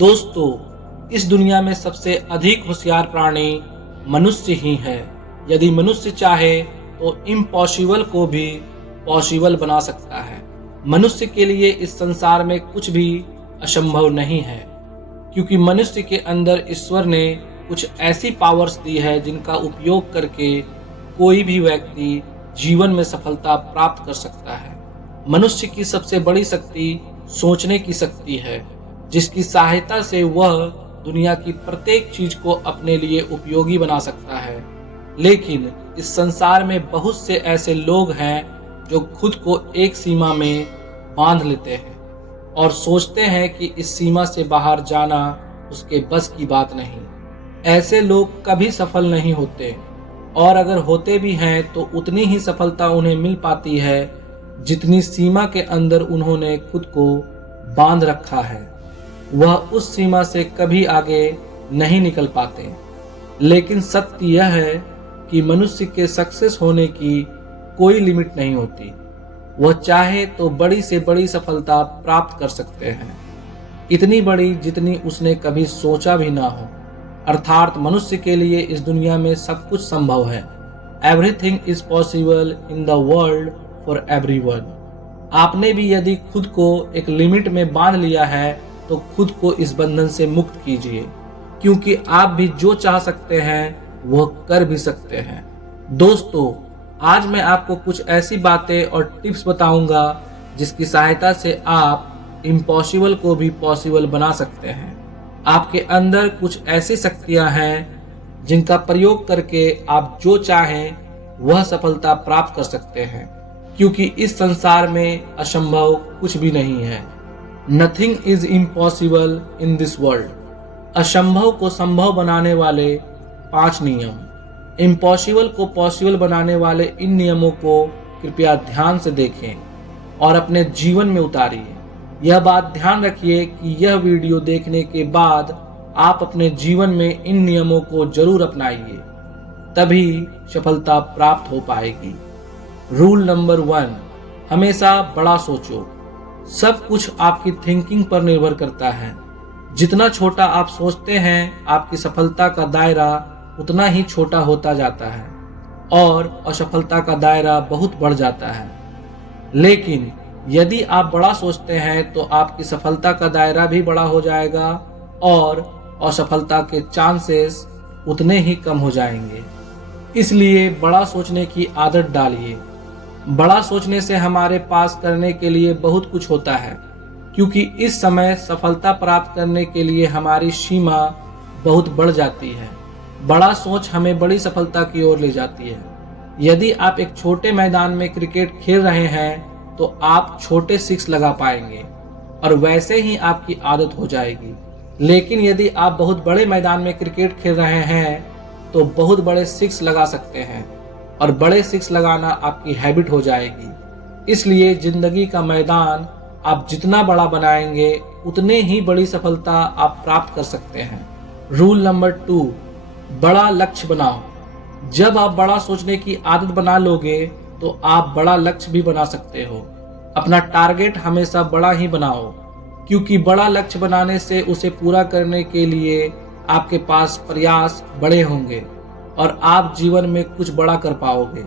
दोस्तों, इस दुनिया में सबसे अधिक होशियार प्राणी मनुष्य ही है। यदि मनुष्य चाहे तो इम्पॉसिबल को भी पॉसिबल बना सकता है। मनुष्य के लिए इस संसार में कुछ भी असंभव नहीं है, क्योंकि मनुष्य के अंदर ईश्वर ने कुछ ऐसी पावर्स दी है जिनका उपयोग करके कोई भी व्यक्ति जीवन में सफलता प्राप्त कर सकता है। मनुष्य की सबसे बड़ी शक्ति सोचने की शक्ति है, जिसकी सहायता से वह दुनिया की प्रत्येक चीज को अपने लिए उपयोगी बना सकता है। लेकिन इस संसार में बहुत से ऐसे लोग हैं जो खुद को एक सीमा में बांध लेते हैं और सोचते हैं कि इस सीमा से बाहर जाना उसके बस की बात नहीं। ऐसे लोग कभी सफल नहीं होते, और अगर होते भी हैं तो उतनी ही सफलता उन्हें मिल पाती है जितनी सीमा के अंदर उन्होंने खुद को बांध रखा है। वह उस सीमा से कभी आगे नहीं निकल पाते। लेकिन सत्य यह है कि मनुष्य के सक्सेस होने की कोई लिमिट नहीं होती। वह चाहे तो बड़ी से बड़ी सफलता प्राप्त कर सकते हैं, इतनी बड़ी जितनी उसने कभी सोचा भी ना हो। अर्थात मनुष्य के लिए इस दुनिया में सब कुछ संभव है। Everything is possible in the world for everyone. आपने भी यदि खुद को एक लिमिट में बांध लिया है तो खुद को इस बंधन से मुक्त कीजिए, क्योंकि आप भी जो चाह सकते हैं वह कर भी सकते हैं। दोस्तों, आज मैं आपको कुछ ऐसी बातें और टिप्स बताऊंगा जिसकी सहायता से आप इम्पॉसिबल को भी पॉसिबल बना सकते हैं। आपके अंदर कुछ ऐसी शक्तियां हैं जिनका प्रयोग करके आप जो चाहें वह सफलता प्राप्त कर सकते हैं, क्योंकि इस संसार में असंभव कुछ भी नहीं है। Nothing is impossible in this world. असंभव को संभव बनाने वाले 5 नियम। इम्पॉसिबल को पॉसिबल बनाने वाले इन नियमों को कृपया ध्यान से देखें और अपने जीवन में उतारिए। यह बात ध्यान रखिए कि यह वीडियो देखने के बाद आप अपने जीवन में इन नियमों को जरूर अपनाइए, तभी सफलता प्राप्त हो पाएगी। रूल नंबर 1, हमेशा बड़ा सोचो। सब कुछ आपकी थिंकिंग पर निर्भर करता है। जितना छोटा आप सोचते हैं, आपकी सफलता का दायरा उतना ही छोटा होता जाता है और असफलता का दायरा बहुत बढ़ जाता है। लेकिन यदि आप बड़ा सोचते हैं तो आपकी सफलता का दायरा भी बड़ा हो जाएगा और असफलता के चांसेस उतने ही कम हो जाएंगे। इसलिए बड़ा सोचने की आदत डालिए। बड़ा सोचने से हमारे पास करने के लिए बहुत कुछ होता है, क्योंकि इस समय सफलता प्राप्त करने के लिए हमारी सीमा बहुत बढ़ जाती है। बड़ा सोच हमें बड़ी सफलता की ओर ले जाती है। यदि आप एक छोटे मैदान में क्रिकेट खेल रहे हैं तो आप छोटे 6 लगा पाएंगे और वैसे ही आपकी आदत हो जाएगी। लेकिन यदि आप बहुत बड़े मैदान में क्रिकेट खेल रहे हैं तो बहुत बड़े 6 लगा सकते हैं और बड़े 6 लगाना आपकी हैबिट हो जाएगी। इसलिए जिंदगी का मैदान आप जितना बड़ा बनाएंगे उतने ही बड़ी सफलता आप प्राप्त कर सकते हैं। रूल नंबर 2, बड़ा लक्ष्य बनाओ। जब आप बड़ा सोचने की आदत बना लोगे तो आप बड़ा लक्ष्य भी बना सकते हो। अपना टारगेट हमेशा बड़ा ही बनाओ, क्योंकि बड़ा लक्ष्य बनाने से उसे पूरा करने के लिए आपके पास प्रयास बड़े होंगे और आप जीवन में कुछ बड़ा कर पाओगे।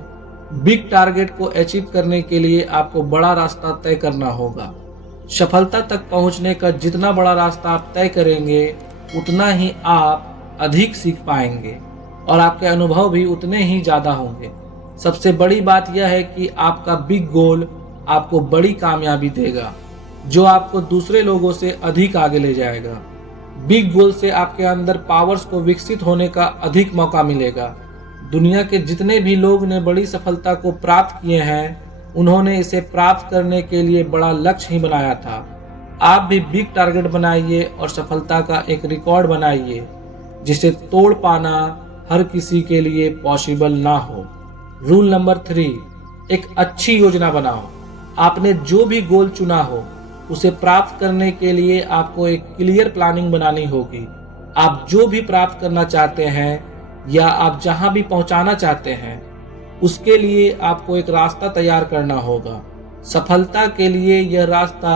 बिग टारगेट को अचीव करने के लिए आपको बड़ा रास्ता तय करना होगा। सफलता तक पहुंचने का जितना बड़ा रास्ता आप तय करेंगे उतना ही आप अधिक सीख पाएंगे और आपके अनुभव भी उतने ही ज्यादा होंगे। सबसे बड़ी बात यह है कि आपका बिग गोल आपको बड़ी कामयाबी देगा, जो आपको दूसरे लोगों से अधिक आगे ले जाएगा। बिग गोल से आपके अंदर पावर्स को विकसित होने का अधिक मौका मिलेगा। दुनिया के जितने भी लोग ने बड़ी सफलता को प्राप्त किए हैं, उन्होंने इसे प्राप्त करने के लिए बड़ा लक्ष्य ही बनाया था। आप भी बिग टारगेट बनाइए और सफलता का एक रिकॉर्ड बनाइए जिसे तोड़ पाना हर किसी के लिए पॉसिबल ना हो। रूल नंबर 3, एक अच्छी योजना बनाओ। आपने जो भी गोल चुना हो उसे प्राप्त करने के लिए आपको एक क्लियर प्लानिंग बनानी होगी। आप जो भी प्राप्त करना चाहते हैं या आप जहां भी पहुंचाना चाहते हैं, उसके लिए आपको एक रास्ता तैयार करना होगा। सफलता के लिए यह रास्ता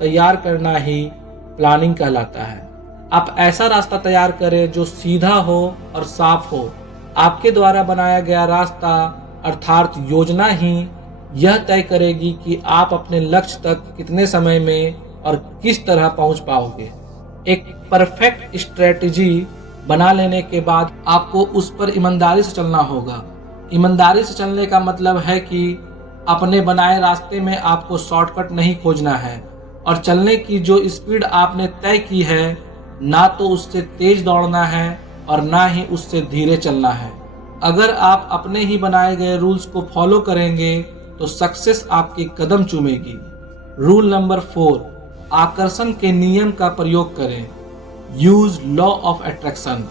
तैयार करना ही प्लानिंग कहलाता है। आप ऐसा रास्ता तैयार करें जो सीधा हो और साफ हो। आपके द्वारा बनाया गया रास्ता अर्थात योजना ही यह तय करेगी कि आप अपने लक्ष्य तक कितने समय में और किस तरह पहुंच पाओगे। एक परफेक्ट स्ट्रेटजी बना लेने के बाद आपको उस पर ईमानदारी से चलना होगा। ईमानदारी से चलने का मतलब है कि अपने बनाए रास्ते में आपको शॉर्टकट नहीं खोजना है और चलने की जो स्पीड आपने तय की है ना तो उससे तेज दौड़ना है और ना ही उससे धीरे चलना है। अगर आप अपने ही बनाए गए रूल्स को फॉलो करेंगे तो सक्सेस आपके कदम चूमेगी। रूल नंबर 4, आकर्षण के नियम का प्रयोग करें। Use law of attraction.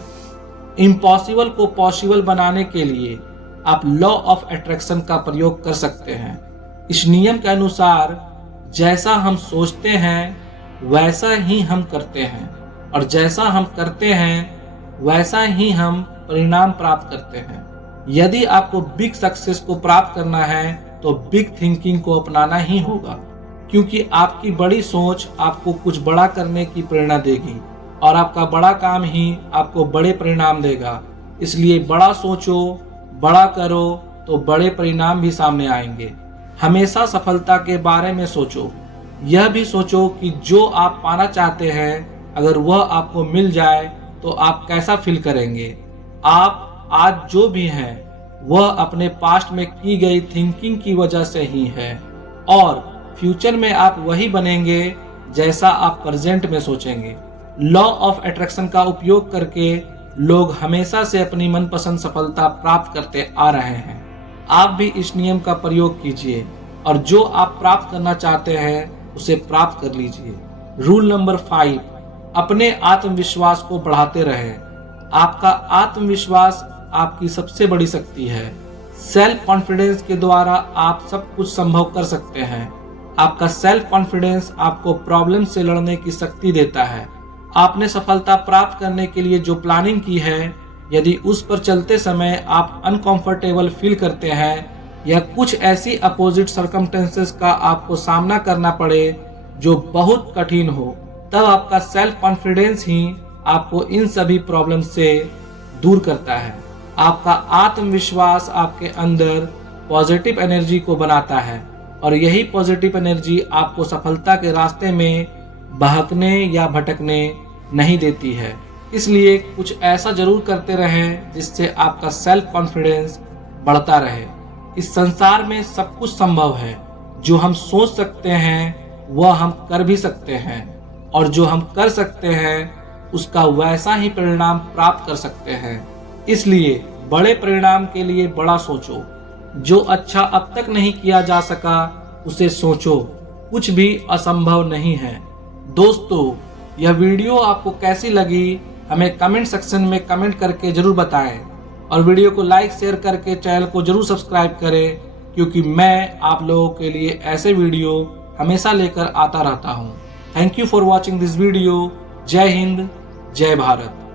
Impossible को पॉसिबल बनाने के लिए आप लॉ ऑफ अट्रैक्शन का प्रयोग कर सकते हैं। इस नियम के अनुसार जैसा हम सोचते हैं वैसा ही हम करते हैं और जैसा हम करते हैं वैसा ही हम परिणाम प्राप्त करते हैं। यदि आपको बिग सक्सेस को प्राप्त करना है तो बिग थिंकिंग को अपनाना ही होगा, क्योंकि आपकी बड़ी सोच आपको कुछ बड़ा करने की प्रेरणा देगी और आपका बड़ा काम ही आपको बड़े परिणाम देगा। इसलिए बड़ा सोचो, बड़ा करो तो बड़े परिणाम भी सामने आएंगे। हमेशा सफलता के बारे में सोचो। यह भी सोचो कि जो आप पाना चाहते हैं अगर वह आपको मिल जाए तो आप कैसा फील करेंगे। आप आज जो भी हैं वह अपने पास्ट में की गई थिंकिंग की वजह से ही है और फ्यूचर में आप वही बनेंगे जैसा आप प्रेजेंट में सोचेंगे। लॉ ऑफ अट्रैक्शन का उपयोग करके लोग हमेशा से अपनी मनपसंद सफलता प्राप्त करते आ रहे हैं। आप भी इस नियम का प्रयोग कीजिए और जो आप प्राप्त करना चाहते हैं उसे प्राप्त कर लीजिए। रूल नंबर 5, अपने आत्मविश्वास को बढ़ाते रहें। आपका आत्मविश्वास आपकी सबसे बड़ी शक्ति है। सेल्फ कॉन्फिडेंस के द्वारा आप सब कुछ संभव कर सकते हैं। आपका सेल्फ कॉन्फिडेंस आपको प्रॉब्लम से लड़ने की शक्ति देता है। आपने सफलता प्राप्त करने के लिए जो प्लानिंग की है, यदि उस पर चलते समय आप अनकंफर्टेबल फील करते हैं या कुछ ऐसी अपोजिट सर्कमस्टेंसेस का आपको सामना करना पड़े जो बहुत कठिन हो, तब आपका सेल्फ कॉन्फिडेंस ही आपको इन सभी प्रॉब्लम से दूर करता है। आपका आत्मविश्वास आपके अंदर पॉजिटिव एनर्जी को बनाता है और यही पॉजिटिव एनर्जी आपको सफलता के रास्ते में बहकने या भटकने नहीं देती है। इसलिए कुछ ऐसा जरूर करते रहें जिससे आपका सेल्फ कॉन्फिडेंस बढ़ता रहे। इस संसार में सब कुछ संभव है। जो हम सोच सकते हैं वह हम कर भी सकते हैं और जो हम कर सकते हैं उसका वैसा ही परिणाम प्राप्त कर सकते हैं। इसलिए बड़े परिणाम के लिए बड़ा सोचो। जो अच्छा अब तक नहीं किया जा सका उसे सोचो। कुछ भी असंभव नहीं है। दोस्तों, यह वीडियो आपको कैसी लगी हमें कमेंट सेक्शन में कमेंट करके जरूर बताएं और वीडियो को लाइक शेयर करके चैनल को जरूर सब्सक्राइब करें, क्योंकि मैं आप लोगों के लिए ऐसे वीडियो हमेशा लेकर आता रहता हूं। Thank you for watching this video. जय हिंद, जय भारत।